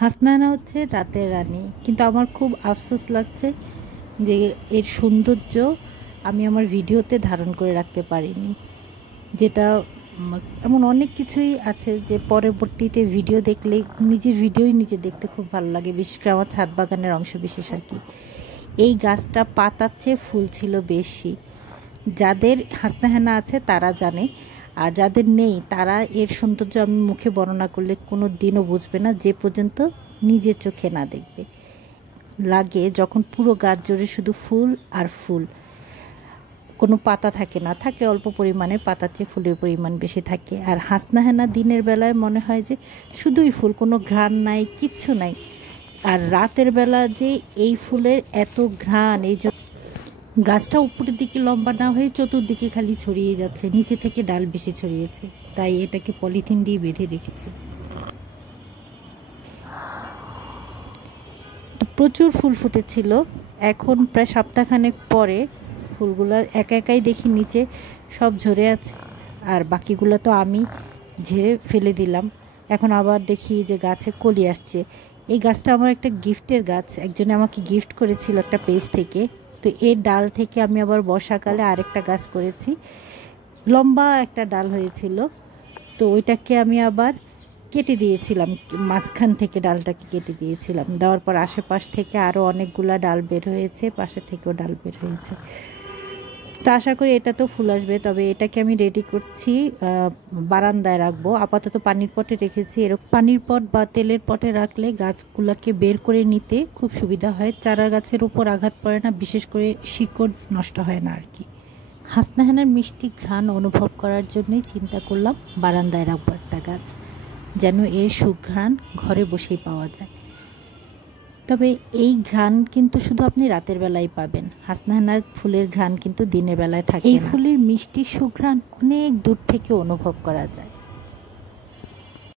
হাসনাহেনা হচ্ছে রাতের রানী, কিন্তু আমার খুব আফসোস লাগছে যে এর সৌন্দর্য আমি আমার ভিডিওতে ধারণ করে রাখতে পারিনি। যেটা এমন অনেক কিছুই আছে যে পরবর্তীতে ভিডিও দেখলে নিজের ভিডিওই নিজে দেখতে খুব ভালো লাগে, বিশেষ করে আমার ছাদ বাগানের অংশ বিশেষ আর কি। এই গাছটা পাতার চেয়ে ফুল ছিল বেশি। যাদের হাসনাহেনা আছে তারা জানে, আর যাদের নেই তারা এর সৌন্দর্য আমি মুখে বর্ণনা করলে কোনো দিনও বুঝবে না, যে পর্যন্ত নিজের চোখে না দেখবে। লাগে যখন পুরো গাছ জুড়ে শুধু ফুল আর ফুল, কোনো পাতা থাকে না, থাকে অল্প পরিমাণে, পাতার চেয়ে ফুলের পরিমাণ বেশি থাকে। আর হাসনাহেনা দিনের বেলায় মনে হয় যে শুধুই ফুল, কোনো ঘ্রাণ নাই, কিচ্ছু নাই। আর রাতের বেলা যে এই ফুলের এত ঘ্রাণ, এই গাছটা উপরের দিকে লম্বা না হয়ে চতুর্দিকে খালি ছড়িয়ে যাচ্ছে, নিচে থেকে ডাল বেশি ছড়িয়েছে, তাই এটাকে পলিথিন দিয়ে বেঁধে রেখেছে। প্রচুর ফুল ফুটেছিল। এখন প্রায় সপ্তাহখানেক পরে ফুলগুলো একা একাই দেখি নিচে সব ঝরে আছে, আর বাকিগুলো তো আমি ঝেড়ে ফেলে দিলাম। এখন আবার দেখি যে গাছে কলি আসছে। এই গাছটা আমার একটা গিফটের গাছ, একজনে আমাকে গিফট করেছিল একটা পেজ থেকে। তো এর ডাল থেকে আমি আবার বর্ষাকালে আরেকটা গাছ করেছি, লম্বা একটা ডাল হয়েছিল। তো ওইটাকে আমি আবার কেটে দিয়েছিলাম, মাঝখান থেকে ডালটাকে কেটে দিয়েছিলাম। দেওয়ার পর আশেপাশ থেকে আরও অনেকগুলা ডাল বের হয়েছে, পাশে থেকেও ডাল বের হয়েছে। তো আশা করি এটা তো ফুল আসবে। তবে এটাকে আমি রেডি করছি, বারান্দায় রাখবো। আপাতত পানির পটে রেখেছি। এরকম পানির পট বা তেলের পটে রাখলে গাছগুলোকে বের করে নিতে খুব সুবিধা হয়, চারা গাছের উপর আঘাত পড়ে না, বিশেষ করে শিকড় নষ্ট হয় না আর কি। হাসনাহেনার মিষ্টি ঘ্রাণ অনুভব করার জন্যই চিন্তা করলাম বারান্দায় রাখবো একটা গাছ, যেন এর সুঘ্রাণ ঘরে বসেই পাওয়া যায়। তবে এই ঘ্রাণ কিন্তু শুধু আপনি রাতের বেলায় পাবেন, হাসনাহেনার ফুলের ঘ্রাণ কিন্তু দিনের বেলায় থাকে। এই ফুলের মিষ্টি সুঘ্রাণ অনেক দূর থেকে অনুভব করা যায়।